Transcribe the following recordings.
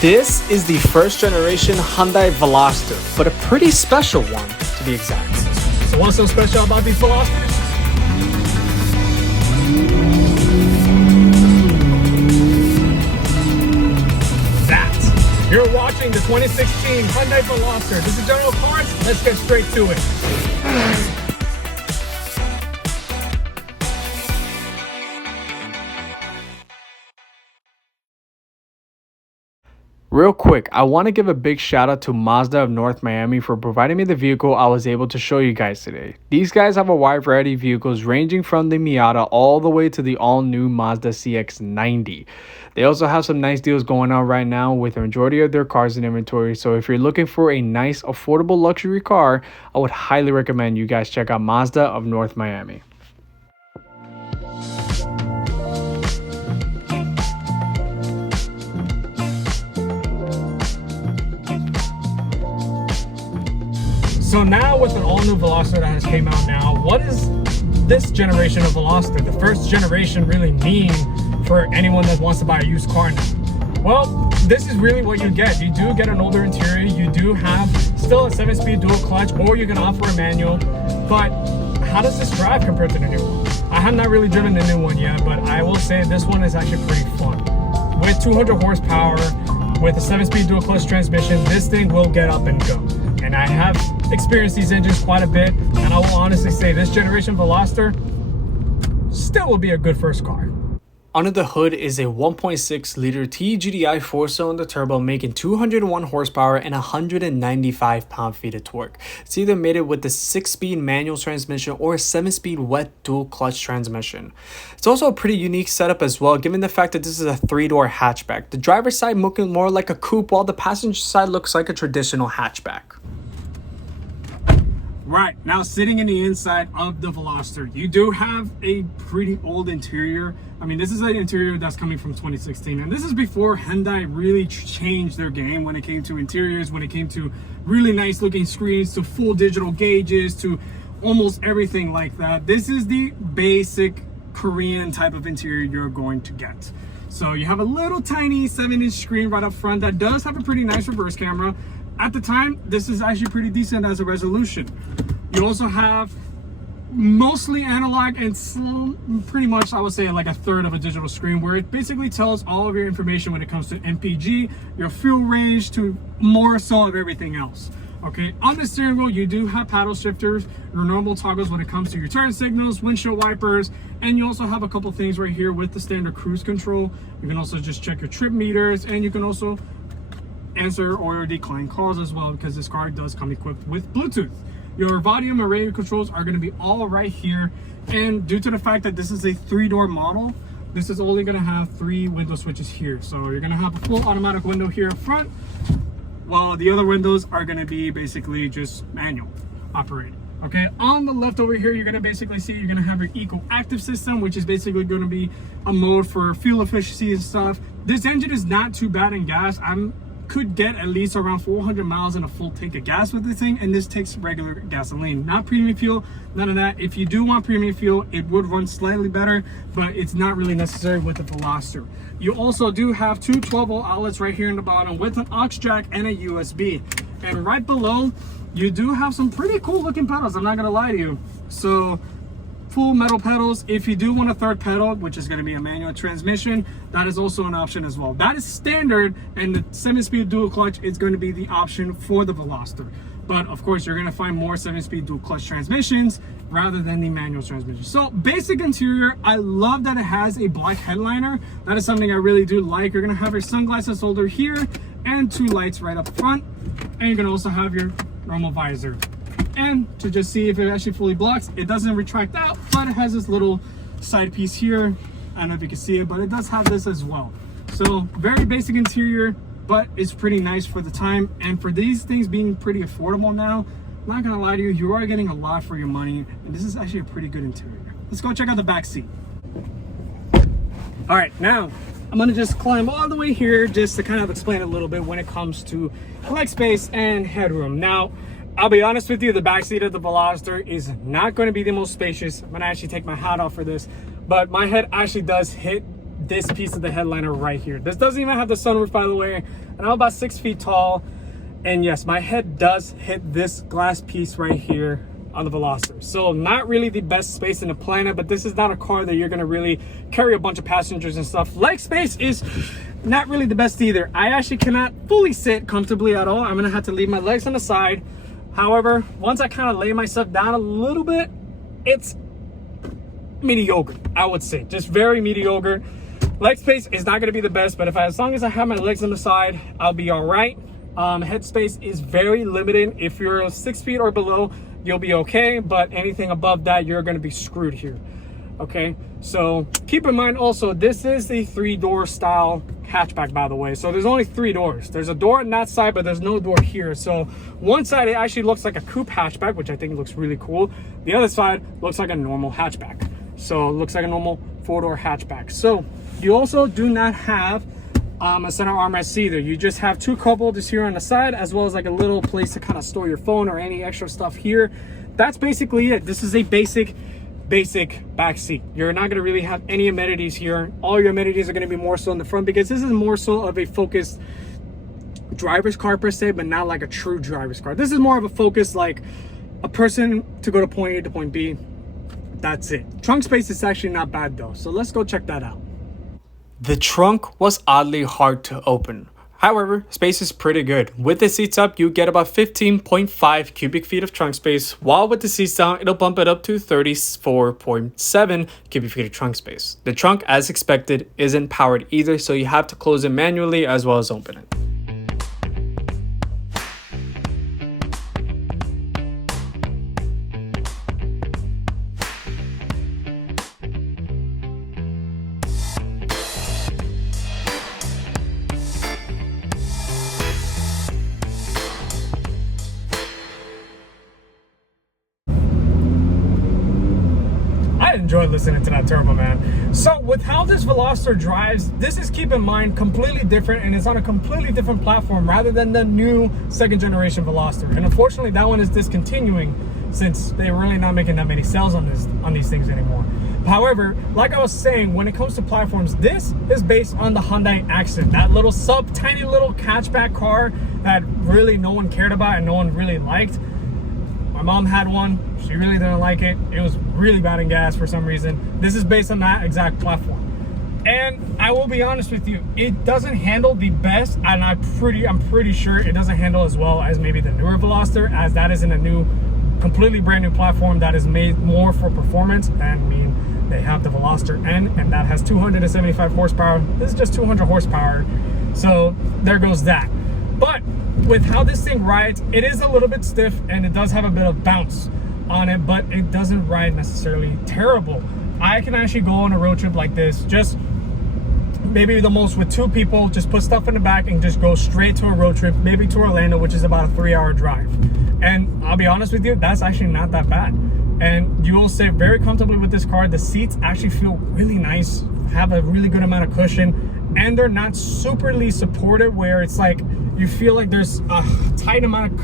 This is the first generation Hyundai Veloster, but a pretty special one to be exact. So what's so special about these Velosters? That. You're watching the 2016 Hyundai Veloster. This is General Cars. Let's get straight to it. Real quick, I want to give a big shout out to Mazda of North Miami for providing me the vehicle I was able to show you guys today. These guys have a wide variety of vehicles ranging from the Miata all the way to the all-new Mazda CX-90. They also have some nice deals going on right now with the majority of their cars in inventory. So if you're looking for a nice, affordable luxury car, I would highly recommend you guys check out Mazda of North Miami. So now with an all-new Veloster that has came out now, what does this generation of Veloster, the first generation, really mean for anyone that wants to buy a used car now? Well, this is really what you get. You do get an older interior, you do have still a 7-speed dual clutch, or you can opt for a manual, but how does this drive compared to the new one? I have not really driven the new one yet, but I will say this one is actually pretty fun. With 200 horsepower, with a 7-speed dual clutch transmission, this thing will get up and go. And I have experienced these engines quite a bit, and I will honestly say this generation Veloster still will be a good first car. Under the hood is a 1.6 liter TGDI 4-cylinder turbo making 201 horsepower and 195 pound-feet of torque. It's either made it with the 6-speed manual transmission or a 7-speed wet dual clutch transmission. It's also a pretty unique setup as well, given the fact that this is a 3-door hatchback. The driver's side looking more like a coupe, while the passenger side looks like a traditional hatchback. Right, now sitting in the inside of the Veloster, you do have a pretty old interior. I mean, this is an interior that's coming from 2016, and this is before Hyundai really changed their game when it came to interiors, when it came to really nice looking screens, to full digital gauges, to almost everything like that. This is the basic Korean type of interior you're going to get. So you have a little tiny 7-inch screen right up front that does have a pretty nice reverse camera. At the time, this is actually pretty decent as a resolution. You also have mostly analog and pretty much, I would say, like a third of a digital screen, where it basically tells all of your information when it comes to MPG, your fuel range, to more so of everything else. Okay, on the steering wheel, you do have paddle shifters, your normal toggles when it comes to your turn signals, windshield wipers, and you also have a couple things right here with the standard cruise control. You can also just check your trip meters, and you can also answer or decline calls as well, because this car does come equipped with Bluetooth. Your volume and radio controls are going to be all right here, and due to the fact that this is a 3-door model, this is only going to have 3 window switches here. So you're going to have a full automatic window here up front, while the other windows are going to be basically just manual operated. Okay, on the left over here, you're going to basically see you're going to have your Eco Active system, which is basically going to be a mode for fuel efficiency and stuff. This engine is not too bad in gas. Could get at least around 400 miles in a full tank of gas with this thing, and this takes regular gasoline, not premium fuel, none of that. If you do want premium fuel, it would run slightly better, but it's not really necessary with the Veloster. You also do have 2 12-volt outlets right here in the bottom with an aux jack and a USB, and right below you do have some pretty cool looking pedals. I'm not gonna lie to you. So full metal pedals. If you do want a third pedal, which is going to be a manual transmission, that is also an option as well. That is standard, and the 7-speed dual clutch is going to be the option for the Veloster. But of course, you're going to find more 7-speed dual clutch transmissions rather than the manual transmission. So basic interior, I love that it has a black headliner. That is something I really do like. You're going to have your sunglasses holder here and 2 lights right up front, and you can also have your normal visor. And to just see if it actually fully blocks, it doesn't retract out, but it has this little side piece here. I don't know if you can see it, but it does have this as well. So very basic interior, but it's pretty nice for the time. And for these things being pretty affordable now, I'm not gonna lie to you, you are getting a lot for your money, and this is actually a pretty good interior. Let's go check out the back seat. All right, now I'm gonna just climb all the way here just to kind of explain a little bit when it comes to leg space and headroom. Now, I'll be honest with you, the backseat of the Veloster is not going to be the most spacious. I'm going to actually take my hat off for this, but my head actually does hit this piece of the headliner right here. This doesn't even have the sunroof, by the way, and I'm about 6 feet tall. And yes, my head does hit this glass piece right here on the Veloster. So not really the best space in the planet, but this is not a car that you're gonna really carry a bunch of passengers and stuff. Leg space is not really the best either. I actually cannot fully sit comfortably at all. I'm gonna have to leave my legs on the side. However, once I kind of lay myself down a little bit, it's mediocre, I would say. Just very mediocre. Leg space is not gonna be the best, but as long as I have my legs on the side, I'll be all right. Head space is very limited. If you're 6 feet or below, you'll be okay, but anything above that, you're gonna be screwed here. Okay, so keep in mind also, this is the 3-door style hatchback, by the way. So there's only 3 doors. There's a door on that side, but there's no door here. So one side, it actually looks like a coupe hatchback, which I think looks really cool. The other side looks like a normal hatchback. So it looks like a normal 4-door hatchback. So you also do not have a center armrest either. You just have 2 cup holders here on the side, as well as like a little place to kind of store your phone or any extra stuff here. That's basically it. This is a basic back seat. You're not going to really have any amenities here. All your amenities are going to be more so in the front, because this is more so of a focused driver's car per se, but not like a true driver's car. This is more of a focus, like a person to go to point A to point B. That's it. Trunk space is actually not bad though, so let's go check that out. The trunk was oddly hard to open. However, space is pretty good. With the seats up, you get about 15.5 cubic feet of trunk space, while with the seats down, it'll bump it up to 34.7 cubic feet of trunk space. The trunk, as expected, isn't powered either, so you have to close it manually as well as open it. Enjoyed listening to that turbo, man. So with how this Veloster drives, this is, keep in mind, completely different, and it's on a completely different platform rather than the new 2nd generation Veloster. And unfortunately, that one is discontinuing since they're really not making that many sales on these things anymore. However, like I was saying, when it comes to platforms, this is based on the Hyundai Accent, that little tiny little hatchback car that really no one cared about and no one really liked. My mom had one. She really didn't like it. It was really bad in gas for some reason. This is based on that exact platform. And I will be honest with you, it doesn't handle the best, and I'm pretty sure it doesn't handle as well as maybe the newer Veloster, as that is in a new, completely brand new platform that is made more for performance. And I mean, they have the Veloster N, and that has 275 horsepower. This is just 200 horsepower. So there goes that. But with how this thing rides, it is a little bit stiff and it does have a bit of bounce on it, but it doesn't ride necessarily terrible. I can actually go on a road trip like this, just maybe the most with 2 people, just put stuff in the back and just go straight to a road trip, maybe to Orlando, which is about a 3-hour drive. And I'll be honest with you, that's actually not that bad. And you will sit very comfortably with this car. The seats actually feel really nice, have a really good amount of cushion, and they're not superly supported where it's like you feel like there's a tight amount of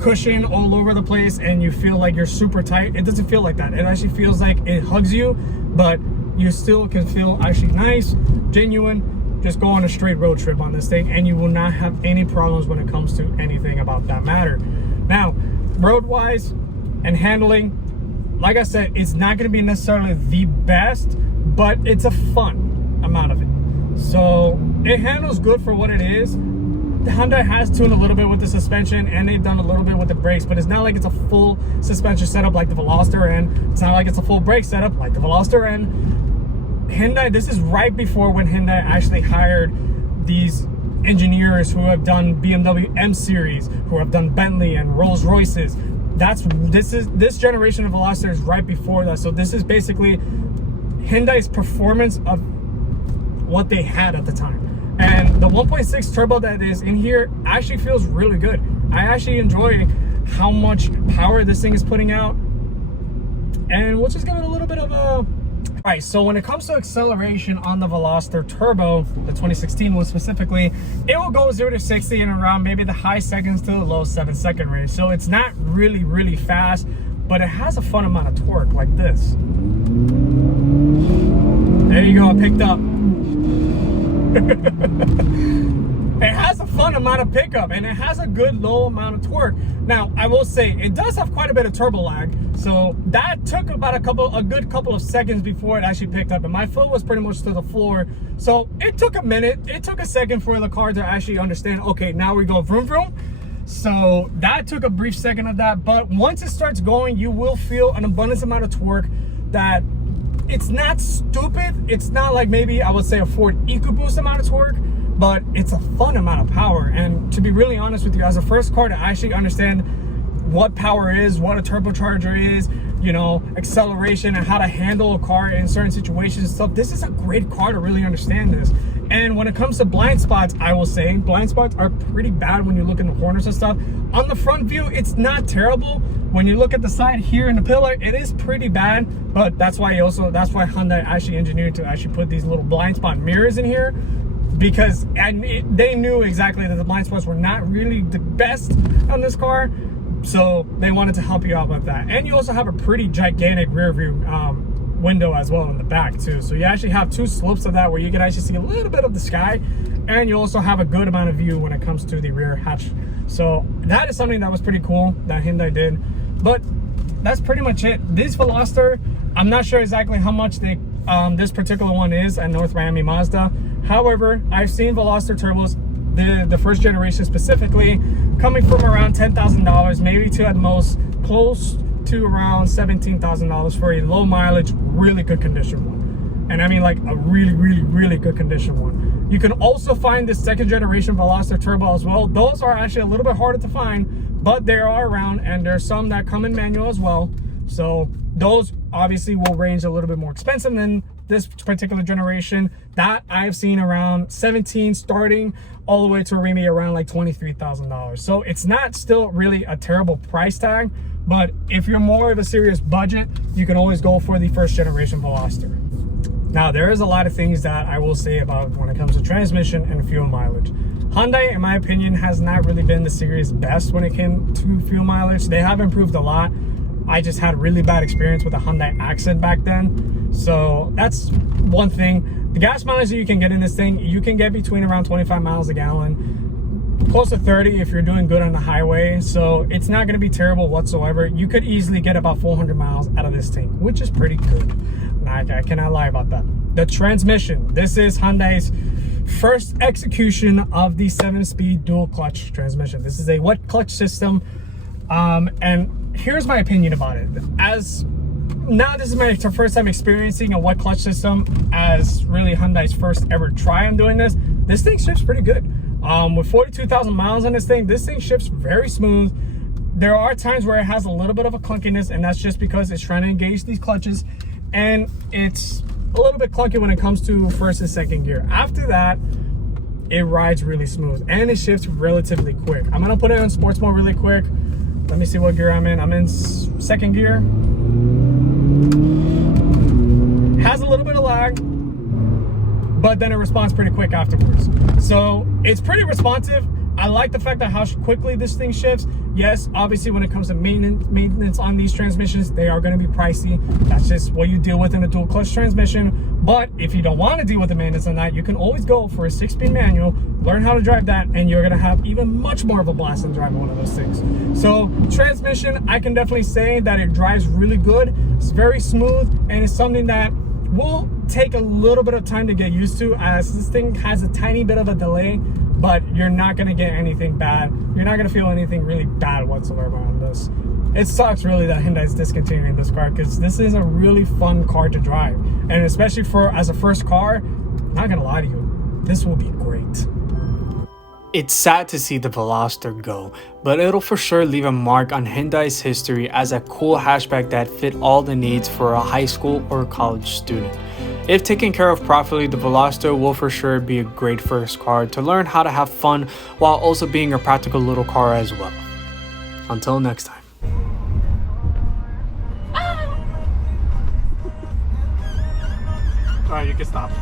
cushion all over the place and you feel like you're super tight. It doesn't feel like that. It actually feels like it hugs you, but you still can feel actually nice, genuine. Just go on a straight road trip on this thing and you will not have any problems when it comes to anything about that matter. Now, road wise and handling, like I said, it's not going to be necessarily the best, but it's a fun amount of it. So it handles good for what it is. The Hyundai has tuned a little bit with the suspension and they've done a little bit with the brakes, but it's not like it's a full suspension setup like the Veloster N. It's not like it's a full brake setup like the Veloster N. Hyundai, this is right before when Hyundai actually hired these engineers who have done BMW M Series, who have done Bentley and Rolls Royces. This generation of Veloster is right before that. So this is basically Hyundai's performance of what they had at the time. And the 1.6 turbo that is in here actually feels really good. I actually enjoy how much power this thing is putting out. And we'll just give it a little bit of a... Alright, so when it comes to acceleration on the Veloster Turbo, the 2016 one specifically, it will go 0 to 60 in around maybe the high seconds to the low 7-second range. So it's not really fast, but it has a fun amount of torque like this. There you go, I picked up. It has a fun amount of pickup and it has a good low amount of torque. Now, I will say it does have quite a bit of turbo lag, so that took about a good couple of seconds before it actually picked up, and my foot was pretty much to the floor. So it took a minute, it took a second for the car to actually understand, okay, now we go vroom vroom. So that took a brief second of that, but once it starts going, you will feel an abundance amount of torque that it's not stupid. It's not like maybe I would say a Ford EcoBoost amount of torque, but it's a fun amount of power. And to be really honest with you, as a first car to actually understand what power is, what a turbocharger is, you know, acceleration and how to handle a car in certain situations and stuff, this is a great car to really understand this. And when it comes to blind spots, I will say blind spots are pretty bad when you look in the corners and stuff. On the front view, it's not terrible. When you look at the side here in the pillar, it is pretty bad, but that's why Hyundai actually engineered to actually put these little blind spot mirrors in here, because they knew exactly that the blind spots were not really the best on this car, so they wanted to help you out with that. And you also have a pretty gigantic rear view window as well in the back too, so you actually have two slopes of that where you can actually see a little bit of the sky, and you also have a good amount of view when it comes to the rear hatch. So that is something that was pretty cool that Hyundai did. But that's pretty much it. This Veloster, I'm not sure exactly how much this particular one is at North Miami Mazda. However, I've seen Veloster turbos, the first generation specifically, coming from around $10,000, maybe to at most close to around $17,000 for a low mileage, really good condition one. And I mean like a really, really, really good condition one. You can also find the second generation Veloster turbo as well. Those are actually a little bit harder to find, but they are around, and there's some that come in manual as well. So those obviously will range a little bit more expensive than this particular generation. That I've seen around 17 starting all the way to maybe around like $23,000. So it's not still really a terrible price tag, but if you're more of a serious budget, you can always go for the first generation Veloster. Now, there is a lot of things that I will say about when it comes to transmission and fuel mileage. Hyundai, in my opinion, has not really been the serious best when it came to fuel mileage. They have improved a lot. I just had a really bad experience with a Hyundai Accent back then. So that's one thing. The gas mileage that you can get in this thing, you can get between around 25 miles a gallon, close to 30 if you're doing good on the highway. So it's not going to be terrible whatsoever. You could easily get about 400 miles out of this tank, which is pretty good. I cannot lie about that. The transmission, this is Hyundai's first execution of the 7-speed dual clutch transmission. This is a wet clutch system, and here's my opinion about it. As now, this is my first time experiencing a wet clutch system, as really Hyundai's first ever try on doing this. This thing shifts pretty good. With 42,000 miles on this thing shifts very smooth. There are times where it has a little bit of a clunkiness, and that's just because it's trying to engage these clutches, and it's a little bit clunky when it comes to first and second gear. After that, it rides really smooth and it shifts relatively quick. I'm gonna put it in sports mode really quick. Let me see what gear I'm in. I'm in second gear. Has a little bit of lag, but then it responds pretty quick afterwards. So it's pretty responsive. I like the fact that how quickly this thing shifts. Yes, obviously when it comes to maintenance on these transmissions, they are going to be pricey. That's just what you deal with in a dual clutch transmission. But if you don't want to deal with the maintenance on that, you can always go for a 6-speed manual, learn how to drive that, and you're going to have even much more of a blast than driving one of those things. So transmission, I can definitely say that it drives really good. It's very smooth, and it's something that will take a little bit of time to get used to, as this thing has a tiny bit of a delay, but you're not going to get anything bad. You're not going to feel anything really bad whatsoever on this. It sucks really that Hyundai's discontinuing this car, because this is a really fun car to drive, and especially as a first car, not gonna lie to you, this will be great. It's sad to see the Veloster go, but it'll for sure leave a mark on Hyundai's history as a cool hatchback that fit all the needs for a high school or college student. If taken care of properly, the Veloster will for sure be a great first car to learn how to have fun while also being a practical little car as well. Until next time. Alright, you can stop.